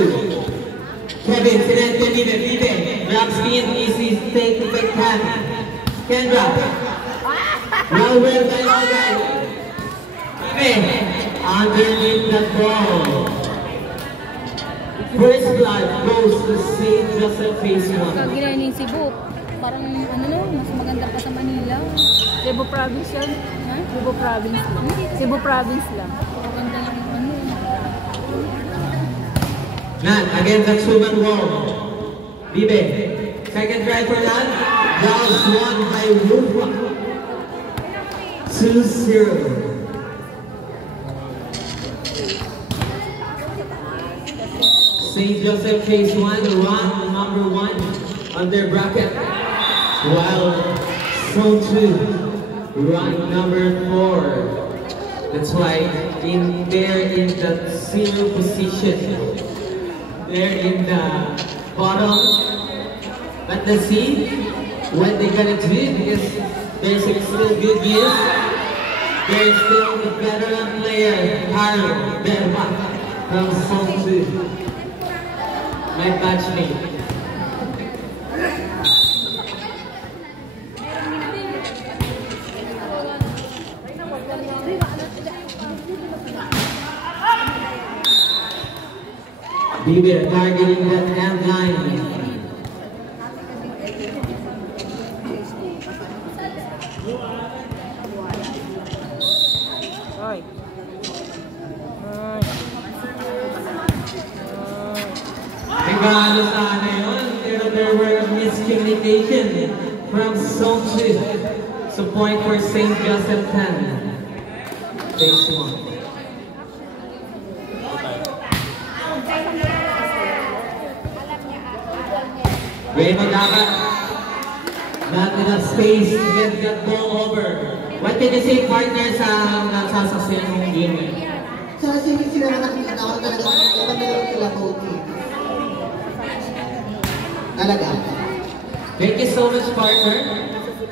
2. Kevin, silente, Vive. Grab spin, easy, take to back 10. Kendra. Well by Logan. Vive, underneath the ball. First blood goes to St. Joseph phase 1. Kagilay ng Cebu. Parang ano no, mas maganda pa sa Manila. Cebu province yan. Ha? Cebu province lang. Cebu province lang. Maganda lang yung ano. Nan, against the Truman wall. Vive. Second try for Nan. Dallas won by Rufa. 2-0. St. Joseph phase 1, run number 1 on their bracket. While zone 2, run number 4. That's why they're in the 0 position. They're in the bottom. But let's see what they're gonna do because there's still good news. There's still the veteran player, Harold Berba from zone 2. My batchmate. Vive targeting that end line. Regalo sana yun, pero there were miscommunication from zone 2. So point for St. Joseph 10. Phase 1. Raymond dapat not enough space to get that ball over. What can you say, partner, sa nasasaksiyan ng game? Sa sila na nakikita ko talaga meron sila coaching. Talaga. Thank you so much, partner.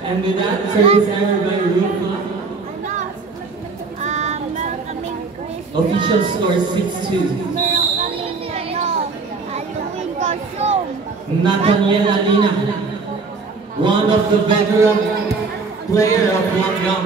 And with that, service error by Rufa. Official score 6-2. Nathaniel Alina, one of the veteran player of Langgam.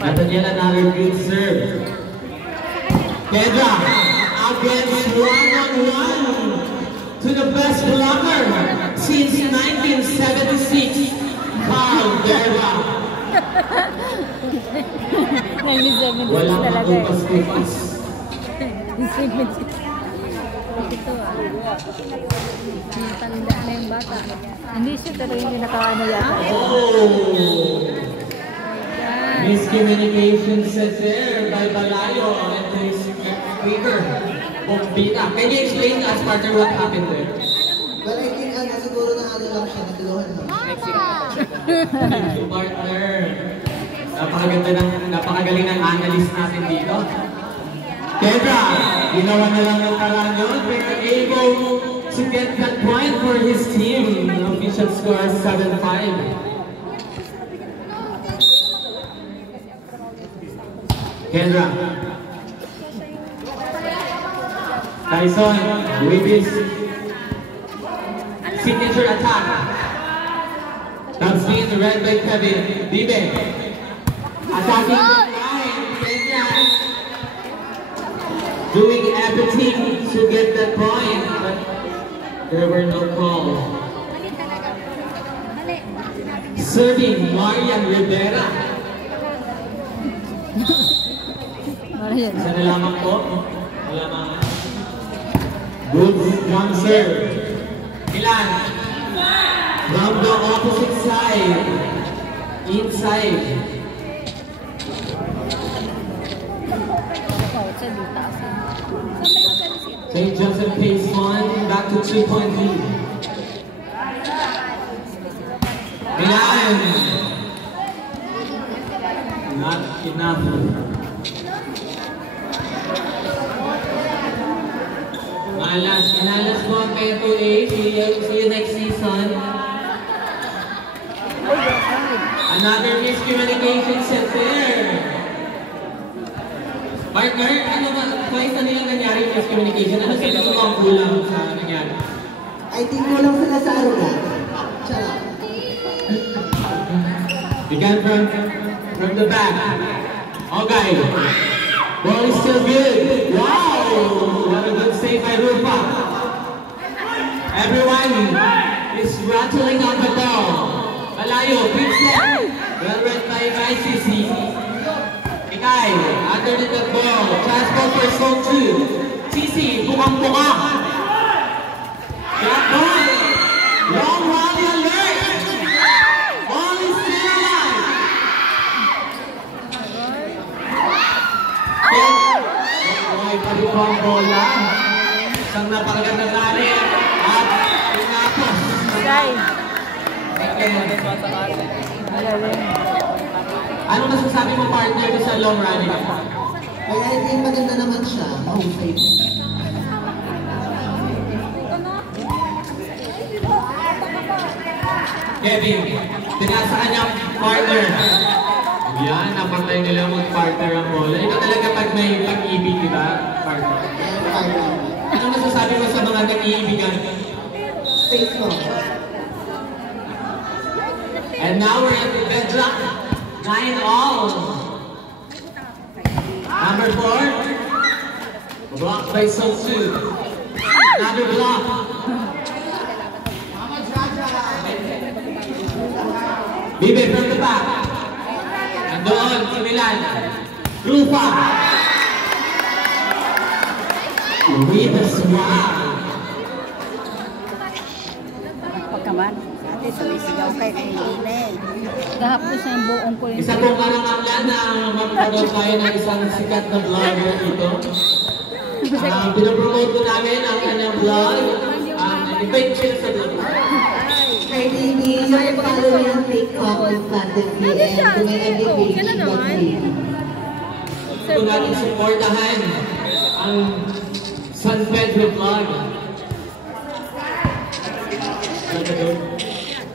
Nathaniel, another good serve. Kendra, against 1-on-1 to the best blocker since 1976, Carl Berba. Walang matupas-tupas. Ito tanda na yung bata. Hindi siya talaga yung nakaano yata. Miscommunication said there by Balayo and his speaker, Bombita. Can you explain to us, partner, what happened there? Well, I think siguro na ano lang siya, natuluhan lang. Thank you, partner. Napakagaling ng analyst natin dito. Kendra, ginawa na lang ng paraan yun. Pero able to get that point for his team. The official score 7-5. Kendra. Tyson with his signature attack. That's being read by Kevin. Vive. Attacking the line. Kendra. Doing everything to get that point, but there were no calls. Serving Marian Rivera. Isa na lamang po. Wala mga. Good jump serve. Milan. From the opposite side. Inside. St. Joseph pace 1, back to 2-point lead. Milan! Not enough. kayo 2A. See you next season. Another miscommunication set there. Partner, ano ba? Twice na nilang nangyari yung miscommunication. Ano sila sa mga kulang sa nangyari? I think kulang sila sa arena. Charot. Began from the back. Okay. Ball is still good. Wow! What a good save by Rupa. Everyone is rattling on the ball. Malayo, quick step. Well read by ICC. Ikay, underneath the ball. Transport for zone 2. CC, bukang-buka. That ball. Long rally alert. Ball is still alive. Boy, palipang bola. Isang napakagandang rally. At tinapos. Ano masasabi mo, partner, sa long rally? Kaya hindi maganda naman siya. Mahusay. Kevin, tinasa kanyang partner. Yan, napantay nila mag-partner ang bola. Ito talaga pag may pag-ibig, di ba, partner? Ano masasabi mo sa mga nag-iibigan? Space mo. And now we're at the bedrock. 9-all. Number 4. Blocked by Zone 2. Another block. Bibe from the back. Nandoon, si Milan. Rupa. With a swag. Pagkaman, ate sumisigaw kay Kailin. Gahapos na yung buong ko yun. Isa pong karangalan na magpapanood tayo ng isang sikat na vlogger dito. Pinapromote ko namin ang kanyang vlog. Invite siya sa vlog. Kay Dini, yung follow yung TikTok with Planted PM. Kung may education, but Kung natin supportahan ang San Pedro vlog.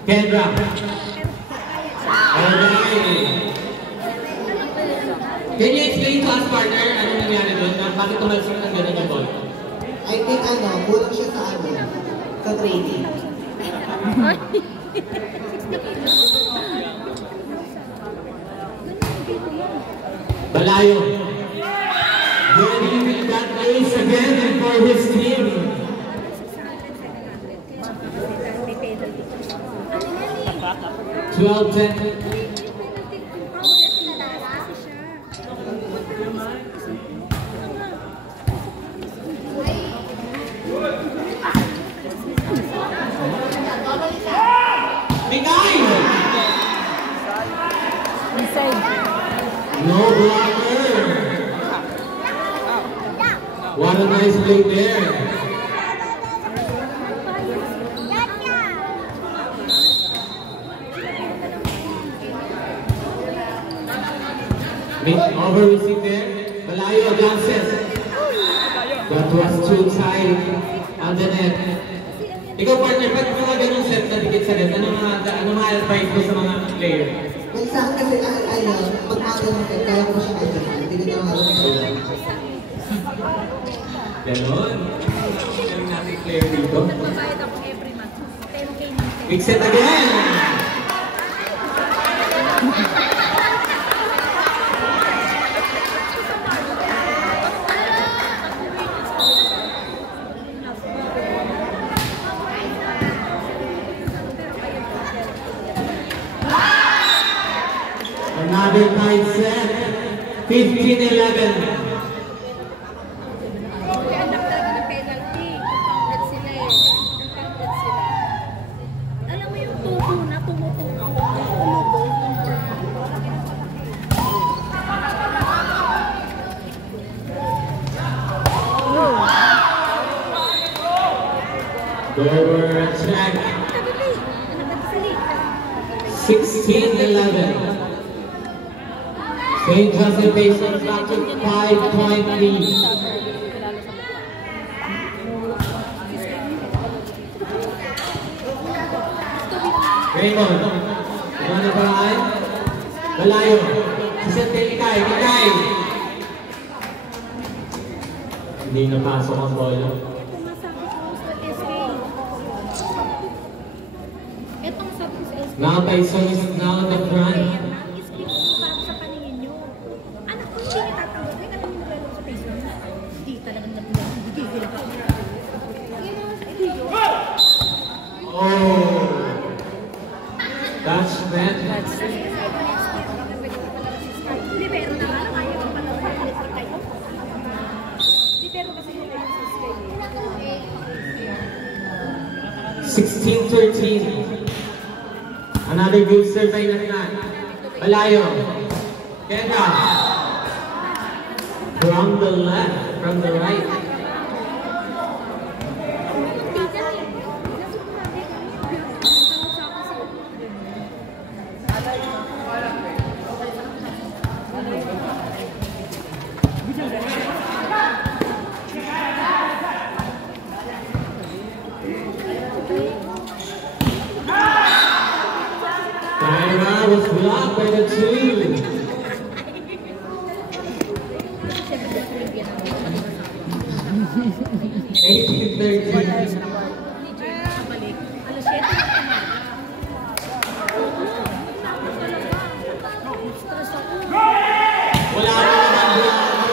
Kendra. Alright. Can you explain to us, partner, ano nangyari doon? Bakit tumalsik ng ganun yung ball? I think kulang siya sa sa training. Balayo. Getting that ace again for his team. 12-10. No blocker. What a nice play there. Over receive there. Balayo dances. That was too tight on the net. Ikaw, partner, pag mga ganun set na dikit sa net, ano mga advice mo sa mga player? Well, sa akin kasi pag mga ganun set, kaya ko siya kayo. Hindi ko naman alam sa ilan. Ganon. Galing natin player dito. Big set again! Another tight set, 15-11. Over attack, 16-11. St. Joseph Basin back to 5-point lead. Raymond. Ano na paraan? Malayo. Si Sentel Ikay. Ikay. Hindi napasok ang bola. Now Tyson is now the front. Sa paningin nyo. Anak ko, hindi natatawag. Ay, alam mo naglalong sa Facebook. Hindi talagang nagigigil ako. Oh! That's bad. Libero na nga, ayaw ko pala electric kayo. Libero kasi nila yung siskay. 16-13. Another good serve by Nathan. Malayo. Kendra. From the left, from the right. Kendra was blocked by the two. 18-13. Wala na naman blocker.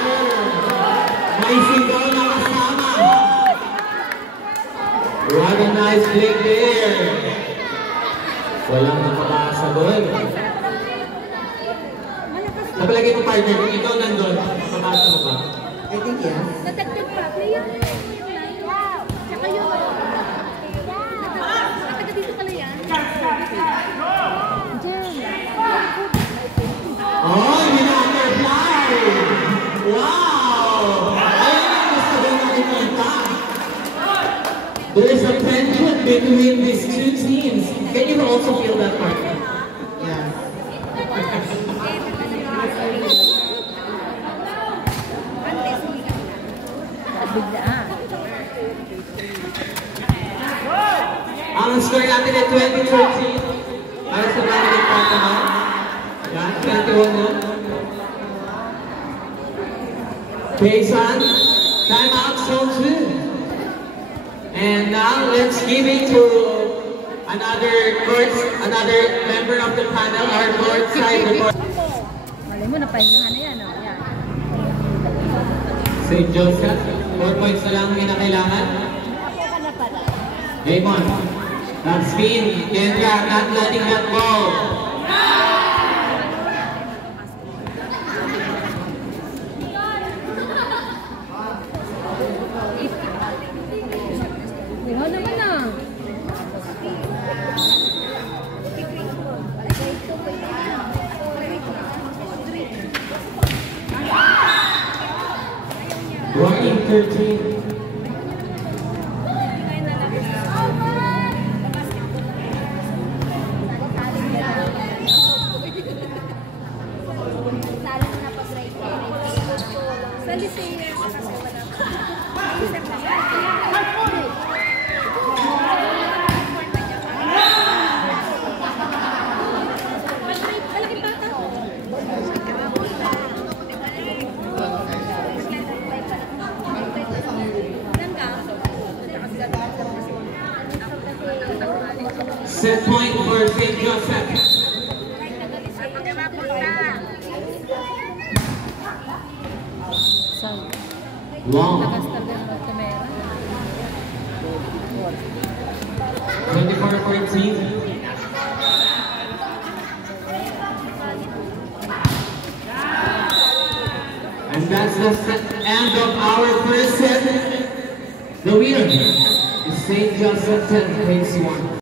May sigaw na kasama. What a nice play there. Walang nakabasa doon. Sa palagay mo, partner, kung ikaw nandun, makabasa mo ba? I think yes. Natagtag pa. Player na yun. Tsaka yun. Natagtag dito pala yan. Oh, ina-underfly! Wow! Ayun ang gusto din natin kita. There is a tension between these two teams. Can you also feel that, partner? Yes. Ang score natin ay 20-13. Para sa Dominic Pataman. Yan, 21 na. Paysan, time out, zone 2. And now let's give it to another member of the panel, our board side report. Malay mo, napahingahan na yan. Oh. Yan. St. Joseph, 4 points na lang kinakailangan. Raymond, not spin, Kendra, not letting that ball. Ikaw naman ah. Warning 13. Sa Lisea, kasi Set point for St. Joseph. Long. 24-14. And that's the end of our first set. The winner is St. Joseph 10, Pace 1.